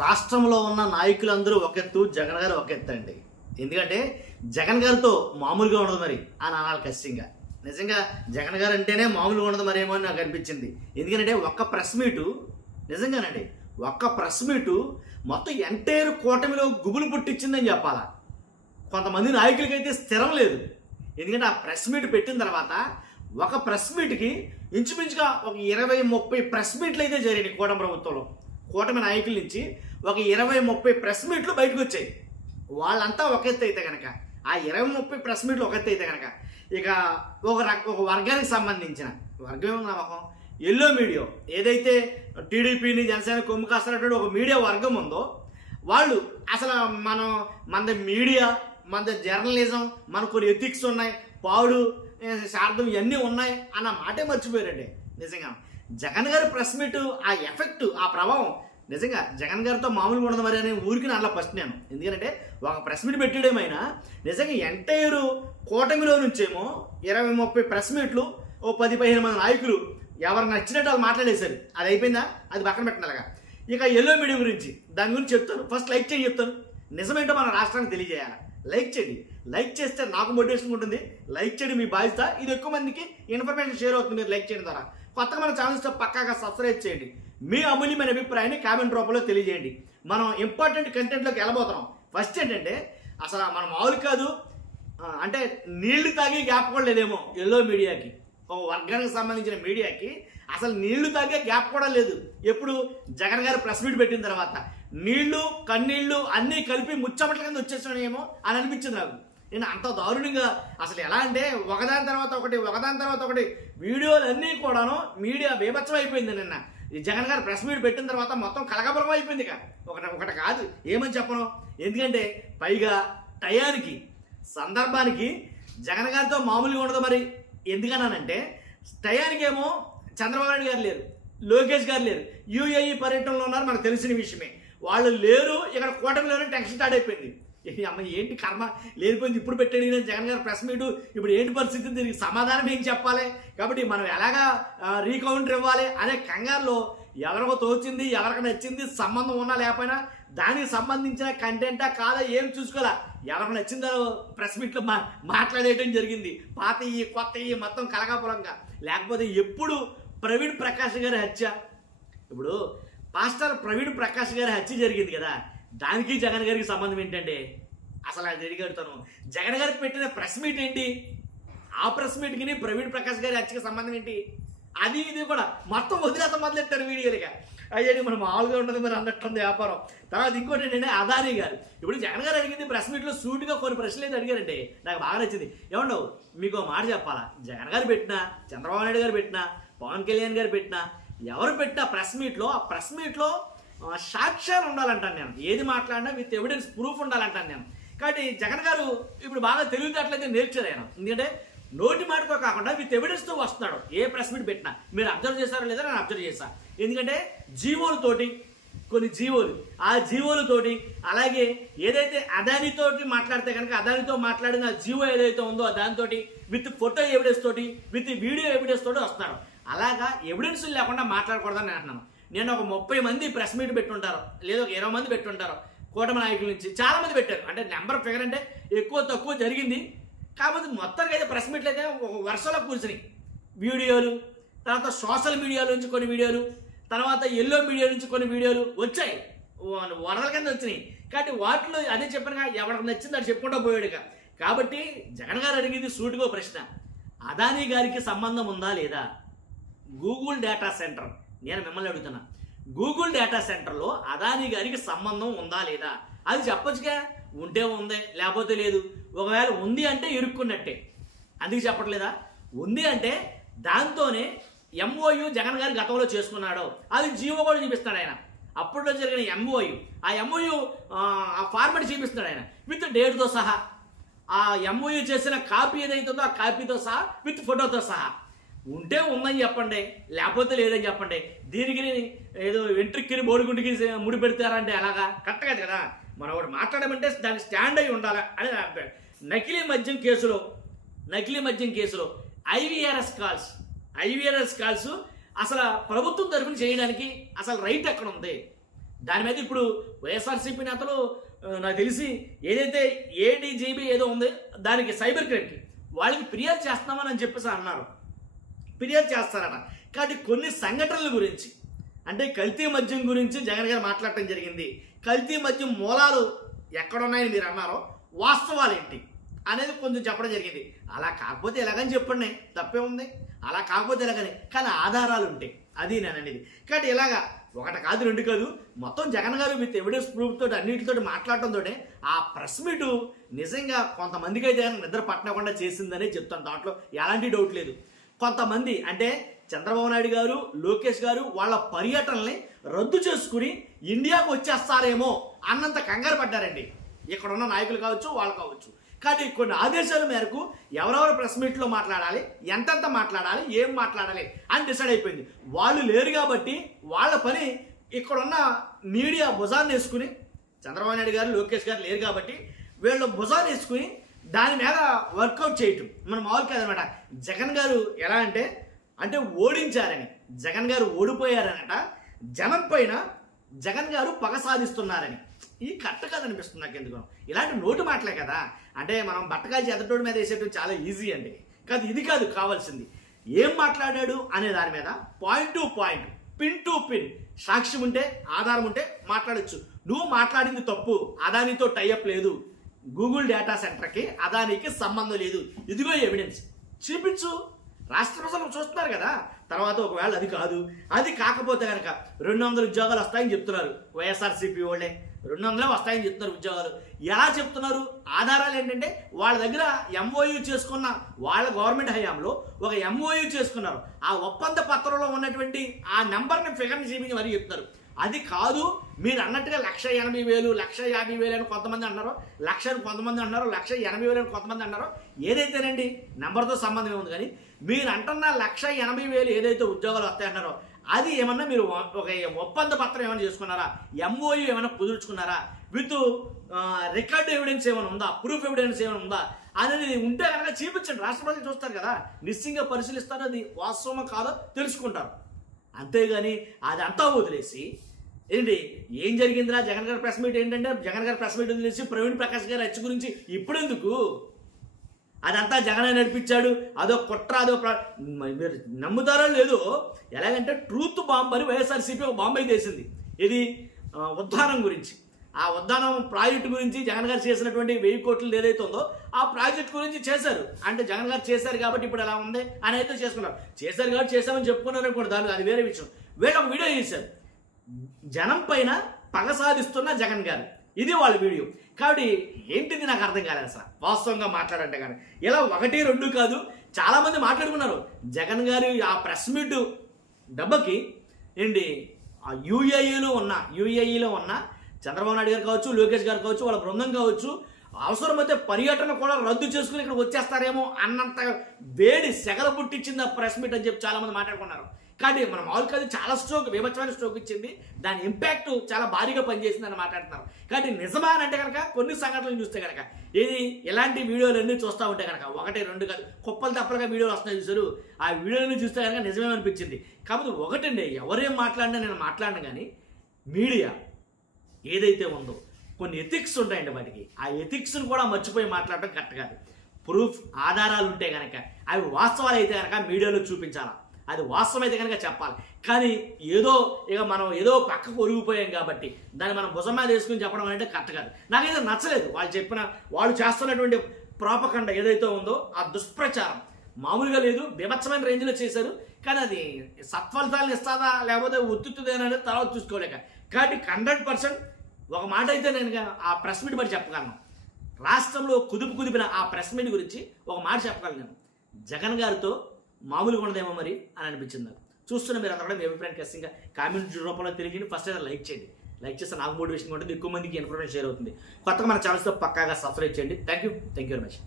రాష్ట్రంలో ఉన్న నాయకులందరూ ఒక ఎత్తు, జగన్ గారు ఒక ఎత్తు అండి. ఎందుకంటే జగన్ గారితో మామూలుగా ఉండదు మరి అని అనాలి ఖచ్చితంగా. నిజంగా జగన్ గారు అంటేనే మామూలుగా ఉండదు మరేమో అని నాకు అనిపించింది. ఎందుకంటే ఒక్క ప్రెస్ మీటు, నిజంగానండి ఒక్క ప్రెస్ మీటు మొత్తం ఎంటైర్ కూటమిలో గుబులు పుట్టించిందని చెప్పాలా. కొంతమంది నాయకులకైతే స్థిరం లేదు. ఎందుకంటే ఆ ప్రెస్ మీట్ పెట్టిన తర్వాత ఒక ప్రెస్ మీట్కి ఇంచుమించుగా ఒక 20-30 ప్రెస్ మీట్లు అయితే జరిగినాయి కూటమి ప్రభుత్వంలో. కూటమి నాయకుల నుంచి ఒక 20-30 ప్రెస్ మీట్లు బయటకు వచ్చాయి. వాళ్ళంతా ఒక ఎత్తు అయితే కనుక, ఆ 20-30 ప్రెస్ మీట్లు ఒక ఎత్తు అయితే కనుక, ఇక ఒక వర్గానికి సంబంధించిన వర్గం ఏమన్నా ఎల్లో మీడియా ఏదైతే టీడీపీని జనసేన కొమ్ము కాస్తున్నటువంటి ఒక మీడియా వర్గం ఉందో, వాళ్ళు అసలు మన మీడియా, మన జర్నలిజం, మన కొన్ని ఎథిక్స్ ఉన్నాయి, పాడు శార్థం ఇవన్నీ ఉన్నాయి అన్న మాటే మర్చిపోయారండి. నిజంగా జగన్ గారి ప్రెస్ మీట్ ఆ ఎఫెక్ట్, ఆ ప్రభావం నిజంగా జగన్ గారితో మామూలుగా ఉండదు మరి అని ఊరికి అలా ఫస్ట్ నేను. ఎందుకంటే ఒక ప్రెస్ మీట్ పెట్టేయడమైనా నిజంగా ఎంటైర్ కూటమిలో నుంచేమో 20-30 ప్రెస్ మీట్లు, ఓ 10-15 మంది నాయకులు ఎవరు నచ్చినట్టు వాళ్ళు మాట్లాడేశారు. అది అయిపోయిందా, అది పక్కన పెట్టినలాగా. ఇక ఎల్లో మీడియా గురించి, దాని గురించి చెప్తాను. ఫస్ట్ లైక్ చేయి చెప్తాను. నిజమేంటో మన రాష్ట్రానికి తెలియజేయాలి. లైక్ చేయండి. లైక్ చేస్తే నాకు మోటివేషన్ ఉంటుంది. లైక్ చేయడం మీ బాధ్యత. ఇది ఎక్కువ మందికి ఇన్ఫర్మేషన్ షేర్ అవుతుంది మీరు లైక్ చేయడం ద్వారా. కొత్తగా మన ఛానల్స్తో పక్కాగా సబ్స్క్రైబ్ చేయండి. మీ అమూల్యమైన అభిప్రాయాన్ని కామెంట్ రూపంలో తెలియజేయండి. మనం ఇంపార్టెంట్ కంటెంట్లోకి వెళ్ళబోతున్నాం. ఫస్ట్ ఏంటంటే అసలు మనం మామూలు కాదు, అంటే నీళ్లు తాగే గ్యాప్ కూడా లేదేమో ఎల్లో మీడియాకి, ఒక వర్గానికి సంబంధించిన మీడియాకి అసలు నీళ్లు తాగే గ్యాప్ కూడా లేదు. ఎప్పుడు జగన్ గారు ప్రెస్ మీట్ పెట్టిన తర్వాత నీళ్లు కన్నీళ్లు అన్నీ కలిపి ముచ్చమట్ల కింద వచ్చేసానేమో అని అనిపించింది నాకు. నేను అంత దారుణంగా అసలు ఎలా అంటే ఒకదాని తర్వాత ఒకటి వీడియోలు అన్నీ కూడాను మీడియా బీభత్సం అయిపోయింది. నిన్న ఈ జగన్ గారు ప్రెస్ మీట్ పెట్టిన తర్వాత మొత్తం కలకబలం అయిపోయింది. ఇక ఒకటి కాదు ఏమని చెప్పను. ఎందుకంటే పైగా టయానికి సందర్భానికి జగన్ గారితో మామూలుగా ఉండదు మరి. ఎందుకన్నానంటే టయానికేమో చంద్రబాబు నాయుడు గారు లేరు, లోకేష్ గారు లేరు, యూఏఈ పర్యటనలో ఉన్నారు, మనకు తెలిసిన విషయమే. వాళ్ళు లేరు, ఇక్కడ కూటమిలోనే టెన్షన్ స్టార్ట్ అయిపోయింది. అమ్మ ఏంటి కర్మ లేనిపోయింది, ఇప్పుడు పెట్టాడు జగన్ గారు ప్రెస్ మీటు, ఇప్పుడు ఏంటి పరిస్థితి, దీనికి సమాధానం ఏం చెప్పాలి, కాబట్టి మనం ఎలాగా రీకౌంటర్ ఇవ్వాలి అనే కంగారులో ఎవరికో తోచింది, ఎవరికి నచ్చింది, సంబంధం ఉన్నా లేకపోయినా దానికి సంబంధించిన కంటెంటా కాదా ఏం చూసుకోవాలా, ఎవరికి నచ్చిందో ప్రెస్ మీట్లో మాట్లాడేయటం జరిగింది. పాత కొత్త మొత్తం కలగాపులంగా. లేకపోతే ఎప్పుడు ప్రవీణ్ ప్రకాష్ గారి హత్య, ఇప్పుడు పాస్టర్ ప్రవీణ్ ప్రకాష్ గారి హత్య జరిగింది కదా, దానికి జగన్ గారికి సంబంధం ఏంటంటే అసలు అది అడిగడుతాను. జగన్ గారికి పెట్టిన ప్రెస్ మీట్ ఏంటి, ఆ ప్రెస్ మీట్కి ప్రవీణ్ ప్రకాష్ గారి హత్యకి సంబంధం ఏంటి, అది ఇది కూడా మొత్తం వదిలేత మొదలెట్టారు వీడియోలుగా. అయ్యని మనం మామూలుగా ఉండదు మరి అన్నట్టుంది వ్యాపారం. తర్వాత ఇంకోటి ఏంటంటే అదానీ గారు, ఇప్పుడు జగన్ గారు అడిగింది ప్రెస్ మీట్లో సూటిగా కొన్ని ప్రశ్నలు అయితే అడిగారండి, నాకు బాగా నచ్చింది. ఏమండవు మీకు మాట చెప్పాలా, జగన్ గారు పెట్టినా, చంద్రబాబు నాయుడు గారు పెట్టినా, పవన్ కళ్యాణ్ గారు పెట్టినా, ఎవరు పెట్టినా ప్రెస్ మీట్లో, ఆ ప్రెస్ మీట్లో సాక్ష్యాలు ఉండాలంటాను నేను. ఏది మాట్లాడినా విత్ ఎవిడెన్స్ ప్రూఫ్ ఉండాలంటాను నేను. కాబట్టి జగన్ గారు ఇప్పుడు బాగా తెలివితేటలయితే నేర్చారు ఆయన. ఎందుకంటే నోటి మాటతో కాకుండా విత్ ఎవిడెన్స్తో వస్తున్నాడు ఏ ప్రెస్ మీట్ పెట్టినా. మీరు అబ్జర్వ్ చేశారో లేదా, నేను అబ్జర్వ్ చేశాను. ఎందుకంటే జీవోలతోటి, కొన్ని జీవోలు, ఆ జీవోలతోటి, అలాగే ఏదైతే అదానితోటి మాట్లాడితే కనుక అదానితో మాట్లాడిన జీవో ఏదైతే ఉందో దానితో విత్ ఫోటో ఎవిడెన్స్ తోటి, విత్ వీడియో ఎవిడెన్స్ తోటి వస్తున్నారు. అలాగా ఎవిడెన్స్ లేకుండా మాట్లాడకూడదని అంటున్నాను. నేను ఒక 30 మంది ప్రెస్ మీట్ పెట్టుంటారు, లేదా ఒక 20 మంది పెట్టుంటారు కూటమి నాయకుల నుంచి. చాలా మంది పెట్టారు, అంటే నెంబర్ ఫిగర్ అంటే ఎక్కువ తక్కువ జరిగింది. కాకపోతే మొత్తానికి అయితే ప్రెస్ మీట్లు అయితే వరుసలో కూర్చుని వీడియోలు, తర్వాత సోషల్ మీడియాలో నుంచి కొన్ని వీడియోలు, తర్వాత ఎల్లో మీడియా నుంచి కొన్ని వీడియోలు వచ్చాయి, వరదల కింద వచ్చినాయి. కాబట్టి వాటిలో అదే చెప్పానుగా, ఎవరికి నచ్చింది అది చెప్పుకుంటూ పోయాడుగా. కాబట్టి జగన్ గారు అడిగింది సూటిగా ప్రశ్న, అదానీ గారికి సంబంధం ఉందా లేదా. గూగుల్ డేటా సెంటర్, నేను మిమ్మల్ని అడుగుతున్నా, గూగుల్ డేటా సెంటర్లో అదానీ గారికి సంబంధం ఉందా లేదా, అది చెప్పొచ్చుగా. ఉంటే ఉంది, లేకపోతే లేదు. ఒకవేళ ఉంది అంటే ఇరుక్కున్నట్టే, అందుకు చెప్పట్లేదా. ఉంది అంటే దాంతోనే ఎంఓయు జగన్ గారి గతంలో చేసుకున్నాడు, అది జీవో కూడా చూపిస్తాడు ఆయన. అప్పట్లో జరిగిన ఎంఓయు, ఆ ఎంఓయు ఆ ఫార్మాట్ చూపిస్తాడు ఆయన విత్ డేట్తో సహా. ఆ ఎంఓయు చేసిన కాపీ ఏదైతుందో ఆ కాపీతో సహా విత్ ఫోటోతో సహా. ఉంటే ఉందని చెప్పండి, లేకపోతే లేదని చెప్పండి. దీనికి ఏదో వెంట్రుక్కిని బోడిగుండికి ముడి పెడతారంటే అలాగా కరెక్ట్ కాదు కదా. మనం ఒకటి మాట్లాడమంటే దానికి స్టాండ్ అయి ఉండాలి అని అర్థం. నకిలీ మద్యం కేసులో ఐవీఆర్ఎస్ కాల్స్ అసలు ప్రభుత్వం తరఫున చేయడానికి అసలు రైట్ ఎక్కడ ఉంది. దాని మీద ఇప్పుడు వైఎస్ఆర్సీపీ నేతలు నాకు తెలిసి ఏదైతే ఏడీజీబీ ఏదో ఉంది దానికి సైబర్ క్రైమ్కి వాళ్ళకి ఫిర్యాదు చేస్తున్నామని చెప్పేసి అన్నారు. ఫిర్యాదు చేస్తారట. కాబట్టి కొన్ని సంఘటనల గురించి అంటే కల్తీ మద్యం గురించి జగన్ గారు మాట్లాడటం జరిగింది. కల్తీ మద్యం మూలాలు ఎక్కడున్నాయని మీరు అన్నారో వాస్తవాలు ఏంటి అనేది కొంచెం చెప్పడం జరిగింది. అలా కాకపోతే ఎలాగని చెప్పండి, తప్పే ఉంది. అలా కాకపోతే ఎలాగని, కానీ ఆధారాలు ఉంటాయి, అది నేను అనేది. కాబట్టి ఇలాగా ఒకటి కాదు రెండు కాదు, మొత్తం జగన్ గారు విత్ ఎవిడెన్స్ ప్రూఫ్ తోటి అన్నింటితో మాట్లాడటంతో ఆ ప్రెస్ మీటు నిజంగా కొంతమందికి అయితే నిద్ర పట్టకుండా చేసిందనే చెప్తాను. దాంట్లో ఎలాంటి డౌట్ లేదు. కొంతమంది అంటే చంద్రబాబు నాయుడు గారు, లోకేష్ గారు వాళ్ళ పర్యటనల్ని రద్దు చేసుకుని ఇండియాకు వచ్చేస్తారేమో అన్నంత కంగారు పడ్డారండి. ఇక్కడ ఉన్న నాయకులు కావచ్చు, వాళ్ళు కావచ్చు. కానీ కొన్ని ఆదేశాల మేరకు ఎవరెవరు ప్రెస్ మీట్లో మాట్లాడాలి, ఎంతెంత మాట్లాడాలి, ఏం మాట్లాడాలి అని డిసైడ్ అయిపోయింది. వాళ్ళు లేరు కాబట్టి వాళ్ళ పని ఇక్కడున్న మీడియా భుజాన్ని వేసుకుని, చంద్రబాబు నాయుడు గారు, లోకేష్ గారు లేరు కాబట్టి వీళ్ళు భుజాన్ని వేసుకుని దాని మీద వర్కౌట్ చేయటం మనం మామూలు కాదనమాట. జగన్ గారు ఎలా అంటే ఓడించారని, జగన్ గారు ఓడిపోయారనట, జనం పైన జగన్ గారు పగ సాధిస్తున్నారని. ఈ కట్ట కథ అనిపిస్తుంది నాకు ఎందుకు. ఇలాంటి నోటు మాటలే కదా. అంటే మనం బట్టకాల్చి ఎదటోడి మీద వేసేయడం చాలా ఈజీ అండి. కాదు, ఇది కాదు కావాల్సింది. ఏం మాట్లాడాడు అనే దాని మీద point to point, pin to pin సాక్ష్యం ఉంటే, ఆధారం ఉంటే మాట్లాడచ్చు. నువ్వు మాట్లాడింది తప్పు, అదానితో టైఅప్ లేదు, గూగుల్ డేటా సెంటర్కి అదానికి సంబంధం లేదు, ఇదిగో ఎవిడెన్స్ చూపించు. రాష్ట్ర ప్రజలు చూస్తున్నారు కదా. తర్వాత ఒకవేళ అది కాదు, అది కాకపోతే కనుక 200 ఉద్యోగాలు వస్తాయని చెప్తున్నారు వైఎస్ఆర్సీపీ వాళ్ళే. 200 వస్తాయని చెప్తున్నారు ఉద్యోగాలు. ఎలా చెప్తున్నారు? ఆధారాలు ఏంటంటే వాళ్ళ దగ్గర ఎంఓయూ చేసుకున్న, వాళ్ళ గవర్నమెంట్ హయాంలో ఒక ఎంఓయూ చేసుకున్నారు. ఆ ఒప్పంద పత్రంలో ఉన్నటువంటి ఆ నెంబర్ని ఫిగర్ని చూపించి మరీ చెప్తున్నారు. అది కాదు మీరు అన్నట్టుగా 1,80,000, 1,50,000 అని కొంతమంది అన్నారు, 1,00,000 కొంతమంది అన్నారు, 1,80,000 అని కొంతమంది అన్నారు. ఏదైతేనండి నెంబర్తో సంబంధం ఏముంది. కానీ మీరు అంటున్న 1,80,000 ఏదైతే ఉద్యోగాలు వస్తాయన్నారో అది ఏమన్నా మీరు ఒక ఒప్పంద పత్రం ఏమైనా చేసుకున్నారా, ఎంఓయూ ఏమైనా కుదుర్చుకున్నారా, విత్ రికార్డ్ ఎవిడెన్స్ ఏమైనా ఉందా, ప్రూఫ్ ఎవిడెన్స్ ఏమైనా ఉందా అనేది ఉంటే కనుక చూపించండి. రాష్ట్ర ప్రజలు చూస్తారు కదా, నిశ్చింగా పరిశీలిస్తారు, అది వాస్తవమో కాదో తెలుసుకుంటారు. అంతేగాని అది అంతా వదిలేసి ఏంటి ఏం జరిగిందిరా జగన్ గారి ప్రెస్ మీట్ ఏంటంటే, జగన్ గారి ప్రెస్ మీట్ వదిలేసి ప్రవీణ్ ప్రకాష్ గారి హత్య గురించి ఇప్పుడెందుకు, అదంతా జగనే నడిపించాడు, అదో కుట్ర, అదో మీరు నమ్ముతారో లేదో. ఎలాగంటే ట్రూత్ బాంబ్ అని వైఎస్ఆర్సీపీ ఒక బాంబ్ అయితే వేసింది. ఇది ఉద్దానం గురించి, ఆ ఉద్దానం ప్రాజెక్టు గురించి జగన్ గారు చేసినటువంటి 1000 కోట్లు ఏదైతే ఉందో ఆ ప్రాజెక్ట్ గురించి చేశారు. అంటే జగన్ గారు చేశారు కాబట్టి ఇప్పుడు ఎలా ఉంది అని అయితే చేసుకున్నారు. చేశారు కాబట్టి చేశామని చెప్పుకున్నారు అనుకోండి, దాని అది వేరే విషయం. వీళ్ళు ఒక వీడియో చేశారు, జనం పైన పగ సాధిస్తున్న జగన్ గారు, ఇది వాళ్ళ వీడియో. కాబట్టి ఏంటిది నాకు అర్థం కాలేదు అసలు వాస్తవంగా మాట్లాడంటే. కానీ ఇలా 1, 2 కాదు, చాలామంది మాట్లాడుకున్నారు. జగన్ గారు ఆ ప్రెస్ మీట్ దెబ్బకి ఏంటి ఆ యూఏఈలో ఉన్న చంద్రబాబు నాయుడు గారు కావచ్చు, లోకేష్ గారు కావచ్చు, వాళ్ళ బృందం కావచ్చు, అవసరమైతే పర్యటన కూడా రద్దు చేసుకుని ఇక్కడ వచ్చేస్తారేమో అన్నంత వేడి సెగల పుట్టించింది ఆ ప్రెస్ మీట్ అని చెప్పి చాలామంది మాట్లాడుకున్నారు. కానీ మన మామూలు కాదు, చాలా స్ట్రోక్, విభత్సమైన స్ట్రోక్ ఇచ్చింది, దాని ఇంపాక్ట్ చాలా భారీగా పనిచేసిందని మాట్లాడుతున్నారు. కానీ నిజమా అంటే కనుక కొన్ని సంఘటనలు చూస్తే కనుక ఇది ఇలాంటి వీడియోలన్నీ చూస్తూ ఉంటే కనుక 1, 2 కాదు, కుప్పలు తప్పలుగా వీడియోలు వస్తున్నాయి చూసారు. ఆ వీడియోని చూస్తే కనుక నిజమేమనిపించింది. కాకపోతే ఒకటండి, ఎవరేం మాట్లాడినా నేను మాట్లాడను, కానీ మీడియా ఏదైతే ఉందో కొన్ని ఎథిక్స్ ఉంటాయండి వాటికి. ఆ ఎథిక్స్ని కూడా మర్చిపోయి మాట్లాడటం కరెక్ట్ కాదు. ప్రూఫ్, ఆధారాలు ఉంటే కనుక అవి వాస్తవాలు అయితే కనుక మీడియాలో చూపించాలా, అది వాస్తవం అయితే కనుక చెప్పాలి. కానీ ఏదో ఇక మనం ఏదో పక్కకు ఒరిగిపోయాం కాబట్టి దాన్ని మనం భుజం మీద వేసుకుని చెప్పడం అంటే కరెక్ట్ కాదు. నాకైతే నచ్చలేదు వాళ్ళు చేస్తున్నటువంటి ప్రాపకండ ఏదైతే ఉందో ఆ దుష్ప్రచారం మామూలుగా లేదు, బీభత్సమైన రేంజ్లో చేశారు. కానీ అది సత్ఫలితాలను ఇస్తాదా లేకపోతే ఉత్తుదేననేది తర్వాత చూసుకోలేక. కాబట్టి 100% ఒక మాట అయితే నేను ఆ ప్రెస్ మీట్ బట్టి చెప్పగలను. రాష్ట్రంలో కుదిపిన ఆ ప్రెస్ మీట్ గురించి ఒక మాట చెప్పగలను నేను, జగన్ గారితో మామూలుగా ఉండదేమో మరి అని అనిపించింది నాకు. చూస్తున్న మీరు అందరూ మీ అభిప్రాయం ఖచ్చితంగా కామెంట్ రూపంలో తెలియజేయండి. ఫస్ట్ అయితే లైక్ చేయండి. లైక్ చేస్తే నాకు మోటివేషన్ ఉంటుంది, ఎక్కువ మందికి ఇన్ఫర్మేషన్ షేర్ అవుతుంది. కొత్తగా మన ఛానల్స్తో పక్కాగా సబ్స్క్రైబ్ చేయండి. Thank you very much.